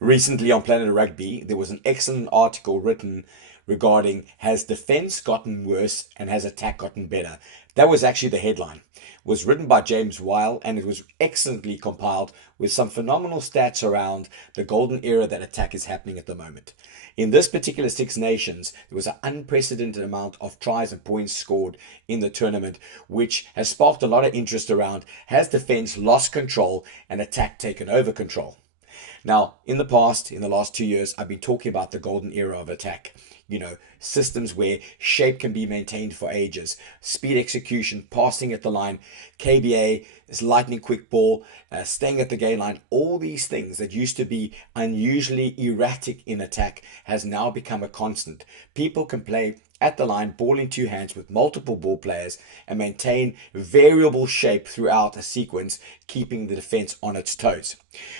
Recently on Planet Rugby, there was an excellent article written regarding has defense gotten worse and has attack gotten better? That was actually the headline. It was written by James Weil and it was excellently compiled with some phenomenal stats around the golden era that attack is happening at the moment. In this particular Six Nations, there was an unprecedented amount of tries and points scored in the tournament, which has sparked a lot of interest around has defense lost control and attack taken over control? Now, in the past, in the last 2 years, I've been talking about the golden era of attack. Systems where shape can be maintained for ages, speed execution, passing at the line, KBA, this lightning quick ball, staying at the game line, all these things that used to be unusually erratic in attack has now become a constant. People can play at the line, ball in two hands with multiple ball players and maintain variable shape throughout a sequence, keeping the defense on its toes.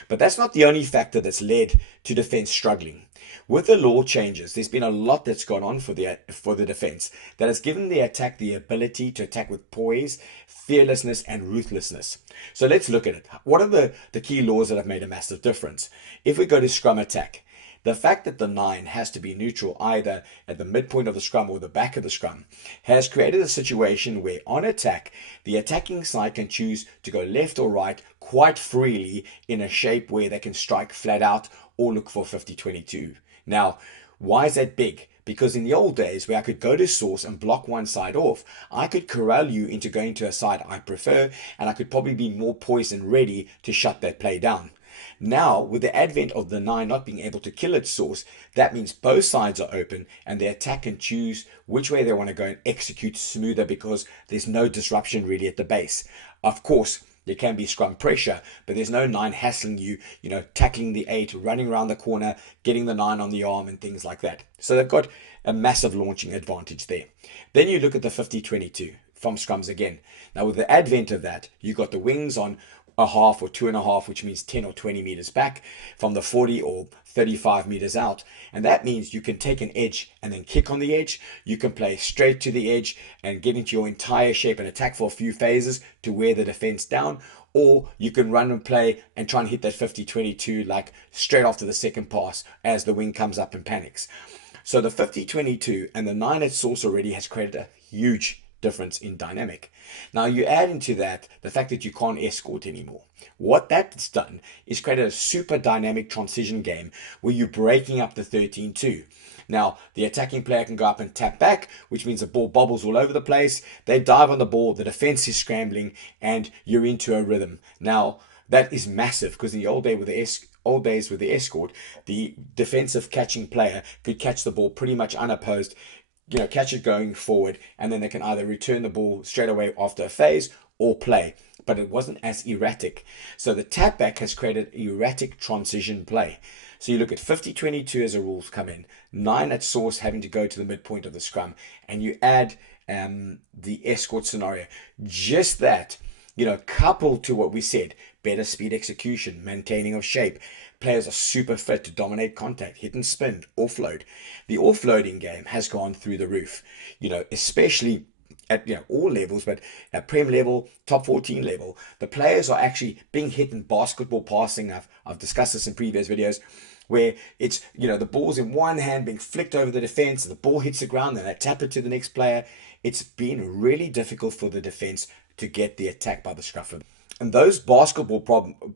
But that's not the only factor that's led to defense struggling. With the law changes, there's been a lot that's gone on for the defense that has given the attack the ability to attack with poise, fearlessness, and ruthlessness. So let's look at it. What are the key laws that have made a massive difference? If we go to scrum attack, the fact that the 9 has to be neutral either at the midpoint of the scrum or the back of the scrum has created a situation where on attack, the attacking side can choose to go left or right quite freely in a shape where they can strike flat out or look for 50-22. Now, why is that big? Because in the old days where I could go to source and block one side off, I could corral you into going to a side I prefer, and I could probably be more poised and ready to shut that play down. Now, with the advent of the 9 not being able to kill its source, that means both sides are open and the attack can choose which way they want to go and execute smoother because there's no disruption really at the base. Of course, there can be scrum pressure, but there's no 9 hassling you, tackling the 8, running around the corner, getting the 9 on the arm and things like that. So they've got a massive launching advantage there. Then you look at the 50-22 from scrums again. Now with the advent of that, you got the wings on a half or 2.5, which means 10 or 20 meters back from the 40 or 35 meters out. And that means you can take an edge and then kick on the edge. You can play straight to the edge and get into your entire shape and attack for a few phases to wear the defense down. Or you can run and play and try and hit that 50-22 like straight after the second pass as the wing comes up and panics. So the 50-22 and the 9 at source already has created a huge difference in dynamic. Now you add into that the fact that you can't escort anymore. What that's done is create a super dynamic transition game where you're breaking up the 13-2. Now the attacking player can go up and tap back, which means the ball bobbles all over the place. They dive on the ball, the defense is scrambling, and you're into a rhythm. Now that is massive because in the old days with the escort, the defensive catching player could catch the ball pretty much unopposed, catch it going forward, and then they can either return the ball straight away after a phase or play. But it wasn't as erratic. So the tap back has created erratic transition play. So you look at 50-22 as the rules come in, 9 at source having to go to the midpoint of the scrum, and you add the escort scenario. Just that, coupled to what we said, better speed execution, maintaining of shape. Players are super fit to dominate contact, hit and spin, offload. The offloading game has gone through the roof, especially at all levels, but at Prem level, top 14 level, the players are actually being hit in basketball passing. I've discussed this in previous videos where it's, the ball's in one hand being flicked over the defense, the ball hits the ground, then they tap it to the next player. It's been really difficult for the defense to get the attack by the scruff. And those basketball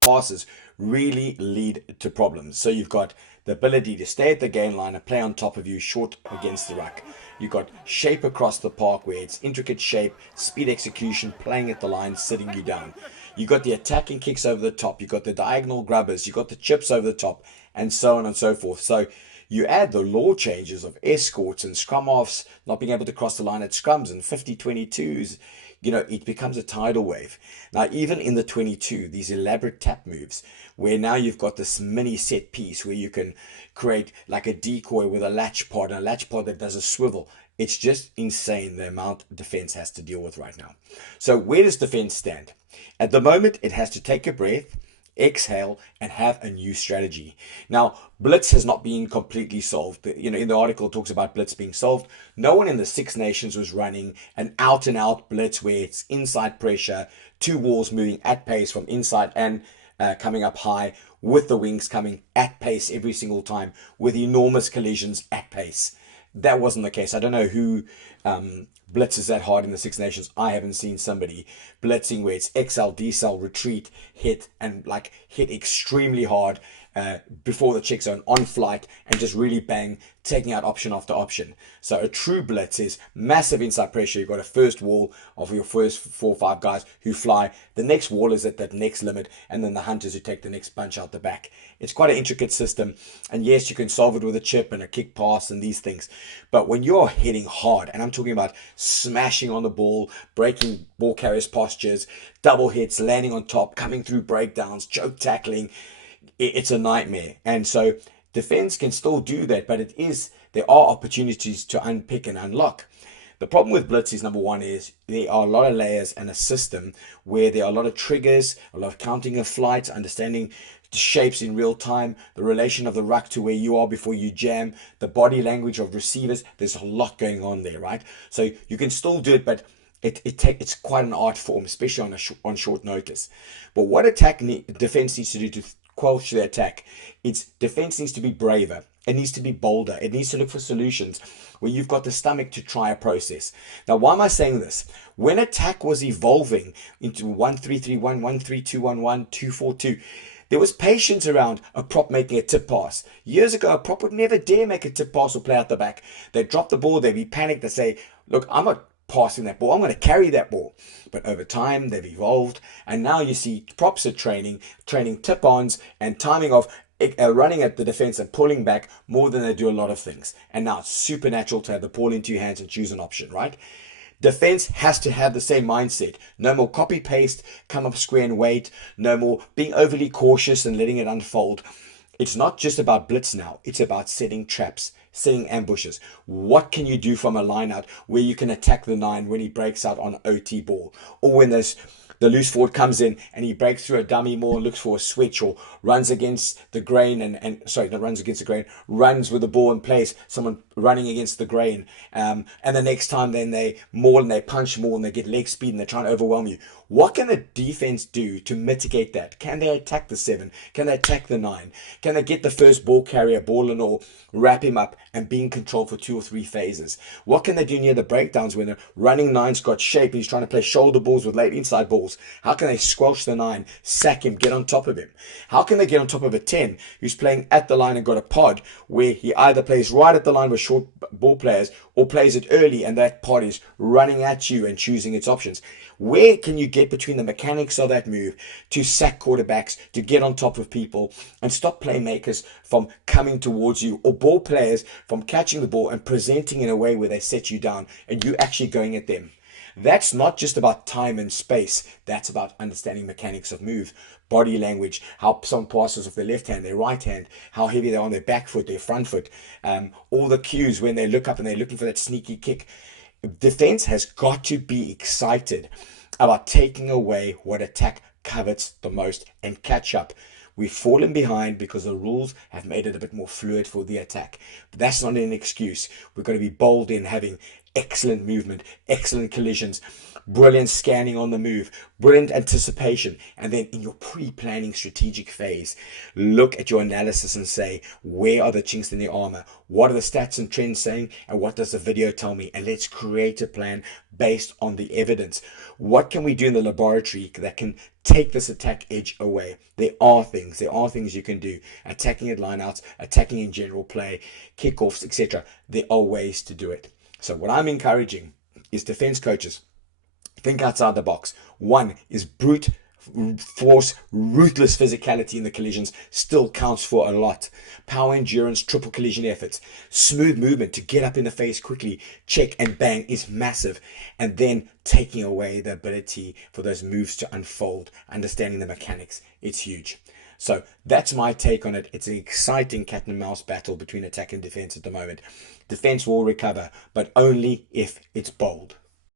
passes really lead to problems. So you've got the ability to stay at the game line and play on top of you, short against the ruck. You've got shape across the park where it's intricate shape, speed execution, playing at the line, sitting you down. You've got the attacking kicks over the top. You've got the diagonal grubbers. You've got the chips over the top, and so on and so forth. So you add the law changes of escorts and scrum offs not being able to cross the line at scrums and 50-22s, it becomes a tidal wave. Now, even in the 22, these elaborate tap moves, where now you've got this mini set piece where you can create like a decoy with a latch pod, and a latch pod that does a swivel. It's just insane the amount defense has to deal with right now. So where does defense stand? At the moment, it has to take a breath, exhale, and have a new strategy. Now, blitz has not been completely solved. In the article it talks about blitz being solved. No one in the Six Nations was running an out and out blitz where it's inside pressure, two walls moving at pace from inside and coming up high, with the wings coming at pace every single time, with enormous collisions at pace. That wasn't the case. I don't know who blitzes that hard in the Six Nations. I haven't seen somebody blitzing where it's XL, decel, retreat, hit, and like hit extremely hard before the check zone on flight and just really bang, taking out option after option. So a true blitz is massive inside pressure. You've got a first wall of your first 4 or 5 guys who fly. The next wall is at that next limit, and then the hunters who take the next bunch out the back. It's quite an intricate system, and yes, you can solve it with a chip and a kick pass and these things. But when you're hitting hard, and I'm talking about smashing on the ball, breaking ball carriers' postures, double hits, landing on top, coming through breakdowns, choke tackling, it's a nightmare. And so defense can still do that, but there are opportunities to unpick and unlock. The problem with blitz is, number one, is there are a lot of layers and a system where there are a lot of triggers, a lot of counting of flights, understanding the shapes in real time, the relation of the ruck to where you are before you jam, the body language of receivers. There's a lot going on there, right? So you can still do it, but it's quite an art form, especially on short notice. But what defense needs to do to quench the attack, defense needs to be braver. It needs to be bolder. It needs to look for solutions where you've got the stomach to try a process. Now, why am I saying this? When attack was evolving into 1-3-3-1, 1-3-2-1-1, 2-4-2, there was patience around a prop making a tip pass. Years ago, a prop would never dare make a tip pass or play out the back. They'd drop the ball, they'd be panicked, they'd say, look, I'm not passing that ball, I'm going to carry that ball. But over time, they've evolved, and now you see props are training tip-ons and timing of running at the defense and pulling back more than they do a lot of things. And now it's supernatural to have the ball into your hands and choose an option, right? Defense has to have the same mindset. No more copy paste, come up square and wait. No more being overly cautious and letting it unfold. It's not just about blitz now. It's about setting traps, setting ambushes. What can you do from a line out where you can attack the 9 when he breaks out on OT ball, or when the loose forward comes in and he breaks through a dummy more and looks for a switch, or runs against the grain runs with the ball in place, someone running against the grain. And the next time then they maul and they punch more and they get leg speed and they're trying to overwhelm you. What can the defense do to mitigate that? Can they attack the 7? Can they attack the 9? Can they get the first ball carrier, ball and all, wrap him up and be in control for 2 or 3 phases? What can they do near the breakdowns when the running 9's got shape and he's trying to play shoulder balls with late inside balls? How can they squelch the 9, sack him, get on top of him? How can they get on top of a 10 who's playing at the line and got a pod where he either plays right at the line with short ball players or plays it early and that pod is running at you and choosing its options? Where can you get between the mechanics of that move to sack quarterbacks, to get on top of people and stop playmakers from coming towards you, or ball players from catching the ball and presenting in a way where they set you down and you actually going at them? That's not just about time and space. That's about understanding mechanics of move, body language, how some passes with their left hand, their right hand, how heavy they're on their back foot, their front foot, all the cues when they look up and they're looking for that sneaky kick. Defense has got to be excited about taking away what attack covets the most and catch up. We've fallen behind because the rules have made it a bit more fluid for the attack. But that's not an excuse. We've got to be bold in having excellent movement, excellent collisions, brilliant scanning on the move, brilliant anticipation, and then in your pre-planning strategic phase, look at your analysis and say, where are the chinks in the armor? What are the stats and trends saying? And what does the video tell me? And let's create a plan based on the evidence. What can we do in the laboratory that can take this attack edge away? There are things you can do. Attacking at lineouts, attacking in general play, kickoffs, etc. There are ways to do it. So what I'm encouraging is defense coaches, think outside the box. One is brute force, ruthless physicality in the collisions still counts for a lot. Power endurance, triple collision efforts, smooth movement to get up in the face quickly, check and bang is massive. And then taking away the ability for those moves to unfold, understanding the mechanics, it's huge. So that's my take on it. It's an exciting cat and mouse battle between attack and defense at the moment. Defense will recover, but only if it's bold.